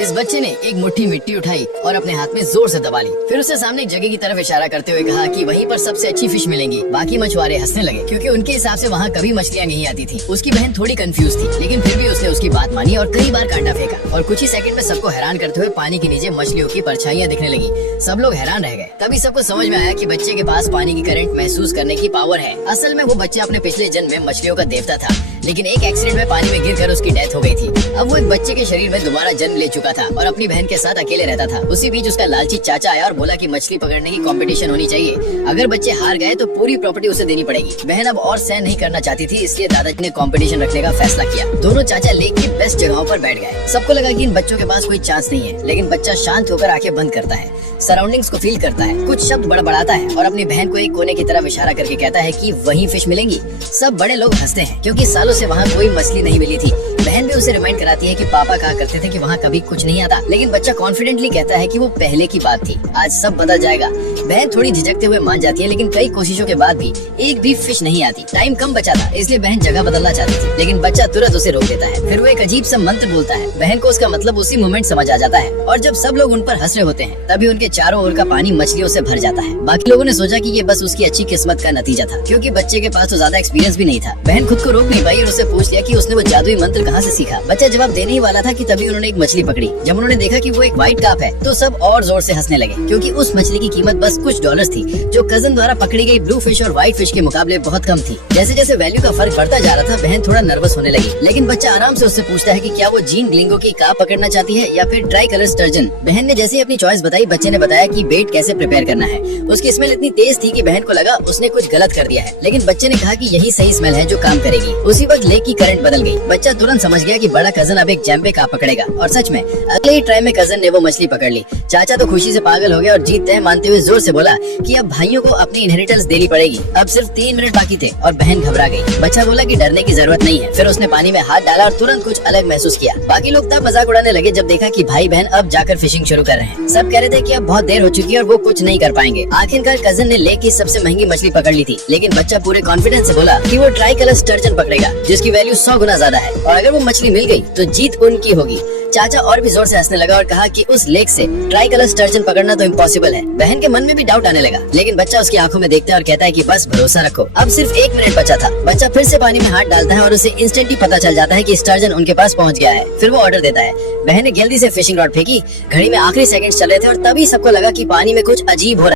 इस बच्चे ने एक मुट्ठी मिट्टी उठाई और अपने हाथ में जोर से दबा ली। फिर उसने सामने एक जगह की तरफ इशारा करते हुए कहा कि वहीं पर सबसे अच्छी फिश मिलेंगी। बाकी मछुआरे हंसने लगे क्योंकि उनके हिसाब से वहाँ कभी मछलियाँ नहीं आती थी। उसकी बहन थोड़ी कंफ्यूज थी, लेकिन फिर भी उसने उसकी बात मानी और कई बार कांटा फेंका और कुछ ही सेकंड में सबको हैरान करते हुए पानी के नीचे मछलियों की परछाइयाँ दिखने लगी। सब लोग हैरान रह गए। तभी सबको समझ में आया कि बच्चे के पास पानी की करंट महसूस करने की पावर है। असल में वो बच्चा अपने पिछले जन्म में मछलियों का देवता था, लेकिन एक एक्सीडेंट में पानी में गिरकर उसकी डेथ हो गई थी। अब वो एक बच्चे के शरीर में दोबारा जन्म ले चुका था और अपनी बहन के साथ अकेले रहता था। उसी बीच उसका लालची चाचा आया और बोला कि मछली पकड़ने की कंपटीशन होनी चाहिए। अगर बच्चे हार गए तो पूरी प्रॉपर्टी उसे देनी पड़ेगी। बहन अब और सहन नहीं करना चाहती थी, इसलिए दादाजी ने कंपटीशन रखने का फैसला किया। दोनों चाचा लेक की बेस्ट जगहों पर बैठ गए। सबको लगा कि इन बच्चों के पास कोई चांस नहीं है, लेकिन बच्चा शांत होकर आंखें बंद करता है, सराउंडिंग्स को फील करता है, कुछ शब्द बड़बड़ाता है और अपनी बहन को एक कोने की तरफ इशारा करके कहता है कि वहीं फिश मिलेंगी। सब बड़े लोग हंसते हैं क्योंकि सालों से वहाँ कोई मछली नहीं मिली थी। बहन भी उसे रिमाइंड कराती है कि पापा कहा करते थे कि वहाँ कभी कुछ नहीं आता, लेकिन बच्चा कॉन्फिडेंटली कहता है कि वो पहले की बात थी, आज सब बदल जाएगा। बहन थोड़ी झिझकते हुए मान जाती है, लेकिन कई कोशिशों के बाद भी एक भी फिश नहीं आती। टाइम कम बचा था, इसलिए बहन जगह बदलना चाहती थी, लेकिन बच्चा तुरंत उसे रोक देता है। फिर वो एक अजीब सा मंत्र बोलता है। बहन को उसका मतलब उसी मोमेंट समझ आ जाता है और जब सब लोग उन पर हंस रहे होते हैं, तभी उनके चारों ओर का पानी मछलियों से भर जाता है। बाकी लोगों ने सोचा कि ये बस उसकी अच्छी किस्मत का नतीजा था, क्योंकि बच्चे के पास तो ज्यादा एक्सपीरियंस भी नहीं था। बहन खुद को रोक नहीं पाई और उससे पूछ लिया कि उसने वो जादुई मंत्र कहाँ से सीखा। बच्चा जवाब देने ही वाला था कि तभी उन्होंने एक मछली पकड़ी। जब उन्होंने देखा कि वो एक व्हाइट कार्प है, तो सब और जोर से हंसने लगे, क्योंकि उस मछली की कीमत बस कुछ डॉलर्स थी, जो कजन द्वारा पकड़ी गई ब्लू फिश और व्हाइट फिश के मुकाबले बहुत कम थी। जैसे जैसे वैल्यू का फर्क बढ़ता जा रहा था, बहन थोड़ा नर्वस होने लगी, लेकिन बच्चा आराम से उससे पूछता है कि क्या वो जीन ग्लिंगो की कार्प पकड़ना चाहती है या फिर ट्राई कलर स्टर्जन। बहन ने जैसे ही अपनी चॉइस बताई, बच्चे ने बताया कि बेट कैसे प्रिपेयर करना है। उसकी स्मेल इतनी तेज थी कि बहन को लगा उसने कुछ गलत कर दिया है, लेकिन बच्चे ने कहा कि यही सही स्मेल है जो काम करेगी। उसी वक्त लेक की करंट बदल गई। बच्चा तुरंत समझ गया कि बड़ा कजन अब एक जैम पे कार्प पकड़ेगा, और सच में अगले ही ट्राई में कजन ने वो मछली पकड़ ली। चाचा तो खुशी से पागल हो गया और जीत तय मानते हुए जोर से बोला कि अब भाइयों को अपनी इनहेरिटेंस देनी पड़ेगी। अब सिर्फ 3 मिनट बाकी थे और बहन घबरा गई। बच्चा बोला कि डरने की जरूरत नहीं है। फिर उसने पानी में हाथ डाला और तुरंत कुछ अलग महसूस किया। बाकी लोग तब मजाक उड़ाने लगे जब देखा कि भाई बहन अब जाकर फिशिंग शुरू कर रहे हैं। सब कह रहे थे कि अब बहुत देर हो चुकी है और वो कुछ नहीं कर पाएंगे। आखिरकार कजन ने लेक की सबसे महंगी मछली पकड़ ली थी, लेकिन बच्चा पूरे कॉन्फिडेंस से बोला कि वो ट्राई कलर स्टर्जन पकड़ेगा, जिसकी वैल्यू 100 गुना ज्यादा है, और अगर वो मछली मिल गई तो जीत उनकी होगी। चाचा और भी जोर से हंसने लगा और कहा कि उस लेक से ट्राई कलर स्टर्जन पकड़ना तो इम्पॉसिबल है। बहन के मन में भी डाउट आने लगा, लेकिन बच्चा उसकी आंखों में देखता है और कहता है कि बस भरोसा रखो। अब सिर्फ 1 मिनट बचा था। बच्चा फिर से पानी में हाथ डालता है और उसे इंस्टेंटली पता चल जाता है कि स्टर्जन उनके पास पहुंच गया है। फिर वो ऑर्डर देता है। बहन ने जल्दी से फिशिंग रॉड फेंकी। घड़ी में आखिरी सेकंड्स चल रहे थे और तभी सबको लगा कि पानी में कुछ अजीब हो रहा है।